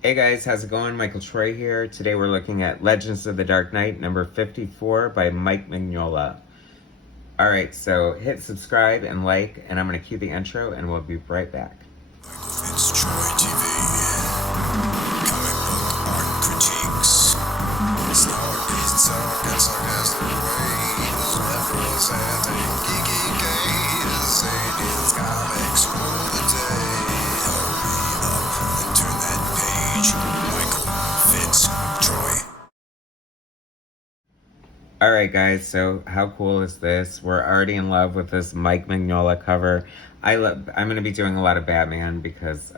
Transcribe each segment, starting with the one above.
Hey guys, how's it going? Michael Troy here. Today we're looking at Legends of the Dark Knight, number 54 by Mike Mignola. Alright, so hit subscribe and like, and I'm going to cue the intro, and we'll be right back. MichaelFitzTroytv. Comic book art critiques. Snark pizza and sarcastic ways. Levels and geeky gaze. Aliens comics rule the day. Hurry up and turn that page. MichaelFitzTroy. Alright guys, so how cool is this? We're already in love with this Mike Mignola cover. I'm going to be doing a lot of Batman because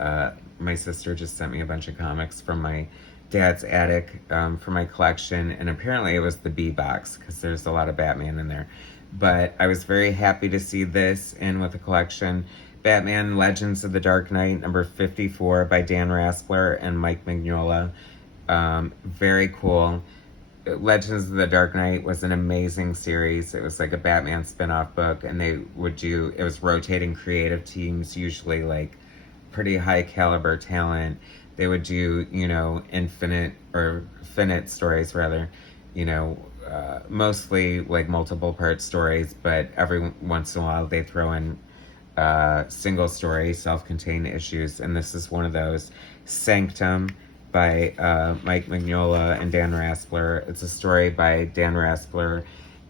my sister just sent me a bunch of comics from my dad's attic for my collection, and apparently it was the B box because there's a lot of Batman in there. But I was very happy to see this in with the collection. Batman Legends of the Dark Knight, number 54 by Dan RASPLER and Mike Mignola. Very cool. Legends of the Dark Knight was an amazing series. It was like a Batman spin-off book, and it was rotating creative teams, usually like pretty high caliber talent. They would do, finite stories rather, mostly like multiple part stories, but every once in a while they throw in single story, self-contained issues, and this is one of those. Sanctum by Mike Mignola and Dan RASPLER. It's a story by Dan RASPLER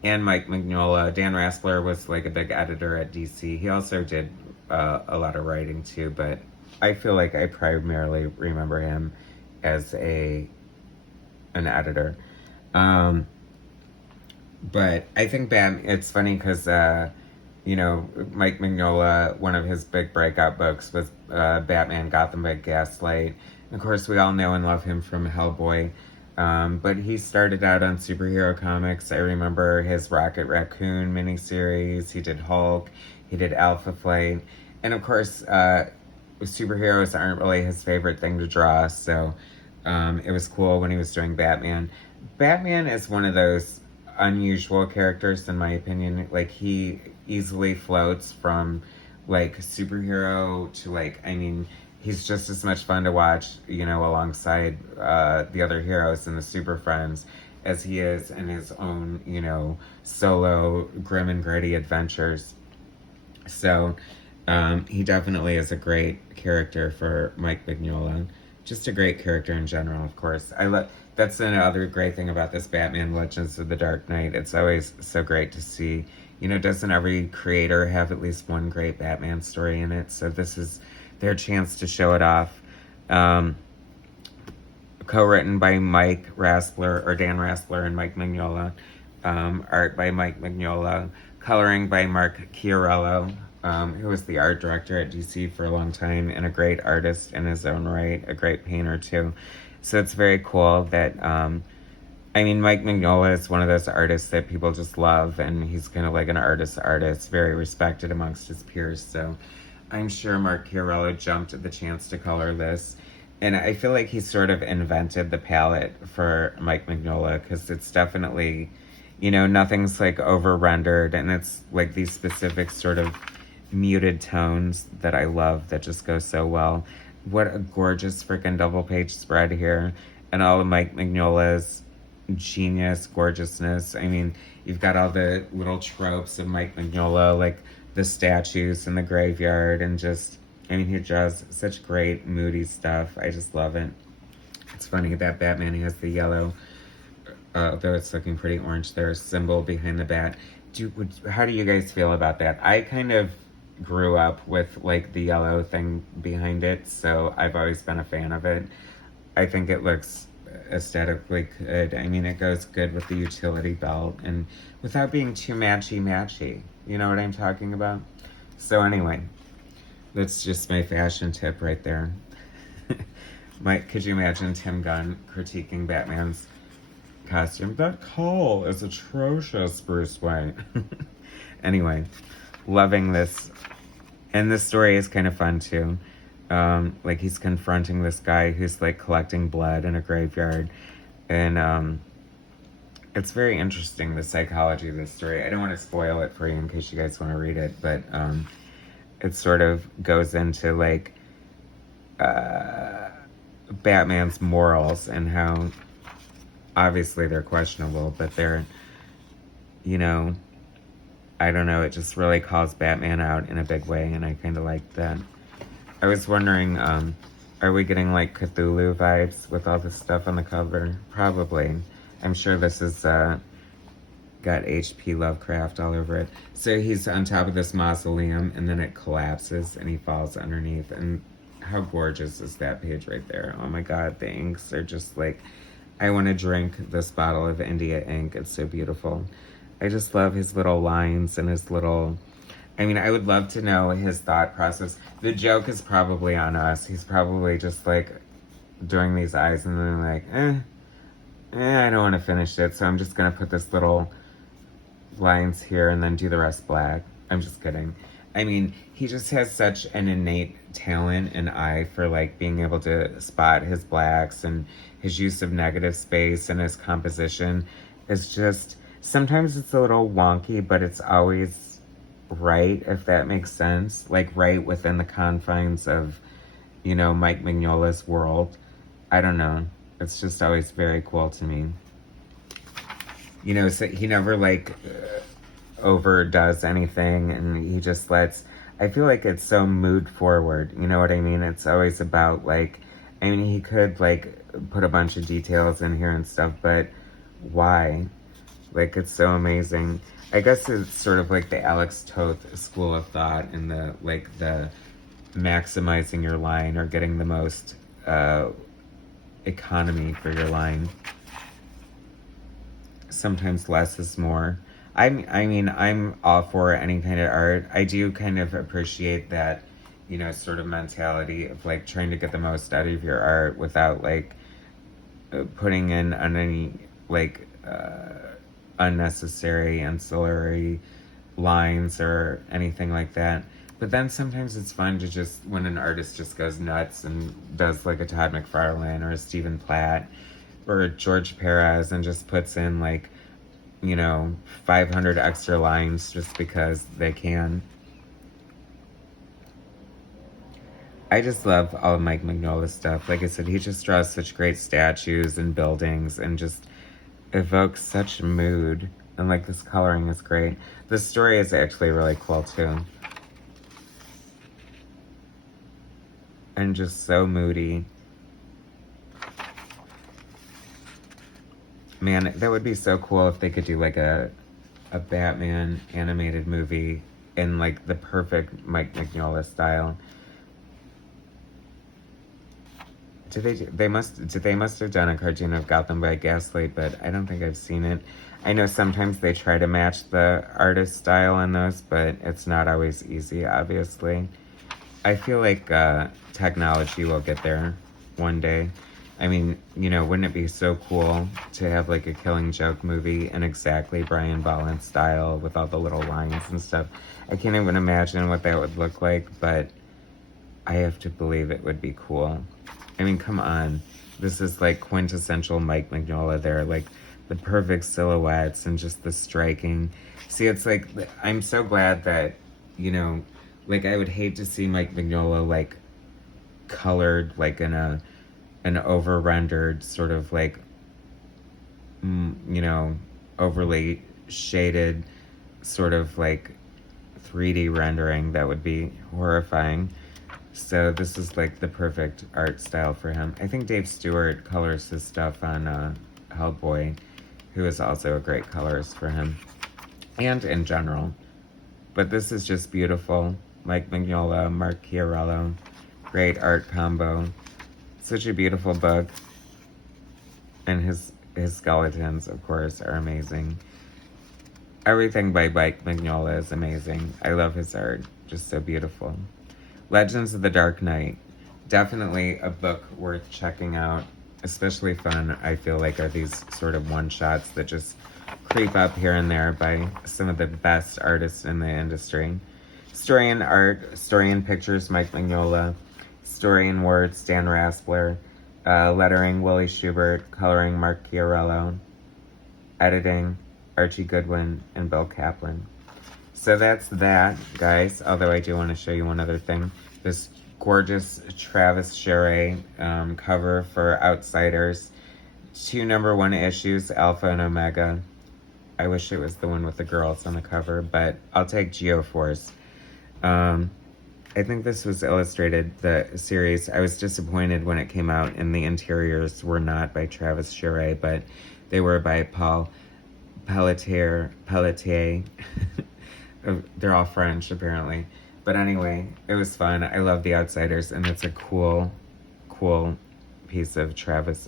and Mike Mignola. Dan RASPLER was like a big editor at DC. He also did a lot of writing too, but I feel like I primarily remember him as an editor. But I think it's funny because Mike Mignola, one of his big breakout books was Batman Gotham by Gaslight. And of course, we all know and love him from Hellboy. But he started out on superhero comics. I remember his Rocket Raccoon miniseries. He did Hulk. He did Alpha Flight. And of course, superheroes aren't really his favorite thing to draw. So it was cool when he was doing Batman. Batman is one of those unusual characters, in my opinion. Like, he easily floats from like superhero to he's just as much fun to watch, alongside the other heroes in the Super Friends as he is in his own, solo grim and gritty adventures. So he definitely is a great character for Mike Mignola. Just a great character in general, of course. That's another great thing about this Batman Legends of the Dark Knight. It's always so great to see. Doesn't every creator have at least one great Batman story in it? So this is their chance to show it off. Co-written by Mike RASPLER, or Dan RASPLER and Mike Mignola. Art by Mike Mignola. Coloring by Mark Chiarello, who was the art director at DC for a long time and a great artist in his own right, a great painter too. So it's very cool that, Mike Mignola is one of those artists that people just love, and he's kind of like an artist, very respected amongst his peers. So I'm sure Mark Chiarello jumped at the chance to color this. And I feel like he sort of invented the palette for Mike Mignola, because it's definitely, nothing's like over-rendered, and it's like these specific sort of muted tones that I love that just go so well. What a gorgeous freaking double-page spread here, and all of Mike Mignola's genius, gorgeousness. You've got all the little tropes of Mike Mignola, like the statues in the graveyard, and he draws such great moody stuff. I just love it. It's funny that Batman has the yellow, though it's looking pretty orange there, symbol behind the bat. How do you guys feel about that? I kind of grew up with like the yellow thing behind it, so I've always been a fan of it. I think it looks aesthetically good. It goes good with the utility belt and without being too matchy. You know what I'm talking about? So anyway, that's just my fashion tip right there. Mike, could you imagine Tim Gunn critiquing Batman's costume? That cowl is atrocious, Bruce Wayne. Anyway, loving this. And this story is kind of fun too. He's confronting this guy who's like collecting blood in a graveyard, and it's very interesting, the psychology of this story. I don't want to spoil it for you in case you guys want to read it, but it sort of goes into Batman's morals and how obviously they're questionable, but they're, you know, I don't know, it just really calls Batman out in a big way, and I kind of like that. I was wondering, are we getting like Cthulhu vibes with all this stuff on the cover? Probably. I'm sure this is got H.P. Lovecraft all over it. So he's on top of this mausoleum, and then it collapses, and he falls underneath. And how gorgeous is that page right there? Oh my God, the inks are just like, I want to drink this bottle of India ink. It's so beautiful. I just love his little lines and his little... I mean, I would love to know his thought process. The joke is probably on us. He's probably just like doing these eyes and then like, I don't want to finish it, so I'm just going to put this little lines here and then do the rest black. I'm just kidding. I mean, he just has such an innate talent and eye for like being able to spot his blacks, and his use of negative space and his composition is just, sometimes it's a little wonky, but it's always right, if that makes sense. Like right within the confines of, you know, Mike Mignola's world. I don't know. It's just always very cool to me. You know, so he never like overdoes anything, and he just lets, I feel like it's so mood forward, you know what I mean? It's always about like, I mean, he could like put a bunch of details in here and stuff, but why? Like, it's so amazing. I guess it's sort of like the Alex Toth school of thought, and the like the maximizing your line or getting the most economy for your line. Sometimes less is more. I mean, I'm all for any kind of art. I do kind of appreciate that, you know, sort of mentality of like trying to get the most out of your art without like putting in on any like unnecessary ancillary lines or anything like that. But then sometimes it's fun to just, when an artist just goes nuts and does like a Todd McFarlane or a Stephen Platt or a George Perez and just puts in like, you know, 500 extra lines just because they can. I just love all of Mike Mignola's stuff. Like I said, he just draws such great statues and buildings and just evokes such mood. And like this coloring is great. The story is actually really cool too. And just so moody. Man, that would be so cool if they could do like a Batman animated movie in like the perfect Mike Mignola style. They must have done a cartoon of Gotham by Gaslight, but I don't think I've seen it. I know sometimes they try to match the artist style in those, but it's not always easy, obviously. I feel like technology will get there one day. I mean, you know, wouldn't it be so cool to have like a Killing Joke movie in exactly Brian Bolland's style with all the little lines and stuff? I can't even imagine what that would look like, but I have to believe it would be cool. I mean, come on. This is like quintessential Mike Mignola there, like the perfect silhouettes and just the striking. See, it's like, I'm so glad that, you know, like I would hate to see Mike Mignola like colored like in an over-rendered sort of like, you know, overly shaded sort of like 3D rendering. That would be horrifying. So this is like the perfect art style for him. I think Dave Stewart colors his stuff on Hellboy, who is also a great colorist for him, and in general. But this is just beautiful. Mike Mignola, Mark Chiarello, great art combo. Such a beautiful book. And his skeletons, of course, are amazing. Everything by Mike Mignola is amazing. I love his art. Just so beautiful. Legends of the Dark Knight. Definitely a book worth checking out. Especially fun, I feel like, are these sort of one-shots that just creep up here and there by some of the best artists in the industry. Story and art, story and pictures, Mike Mignola. Story and words, Dan RASPLER. Lettering, Willie Schubert. Coloring, Mark Chiarello. Editing, Archie Goodwin and Bill Kaplan. So that's that, guys. Although I do want to show you one other thing. This gorgeous Travis Sherray cover for Outsiders. 2 #1 issues, Alpha and Omega. I wish it was the one with the girls on the cover, but I'll take Geoforce. I think this was illustrated, the series. I was disappointed when it came out and the interiors were not by Travis Sherray, but they were by Paul Pelletier. They're all French, apparently. But anyway, it was fun. I love the Outsiders, and it's a cool piece of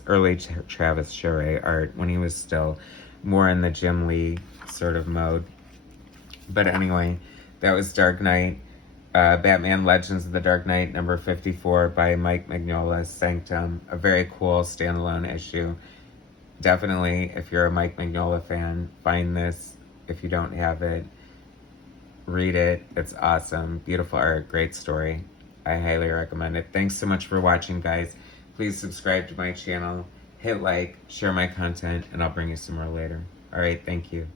early Travis Sherray art when he was still more in the Jim Lee sort of mode. But anyway, that was Dark Knight. Batman Legends of the Dark Knight, number 54 by Mike Mignola, Sanctum. A very cool standalone issue. Definitely, if you're a Mike Mignola fan, find this. If you don't have it, read it. It's awesome. Beautiful art. Great story. I highly recommend it. Thanks so much for watching, guys. Please subscribe to my channel. Hit like, share my content, and I'll bring you some more later. All right, thank you.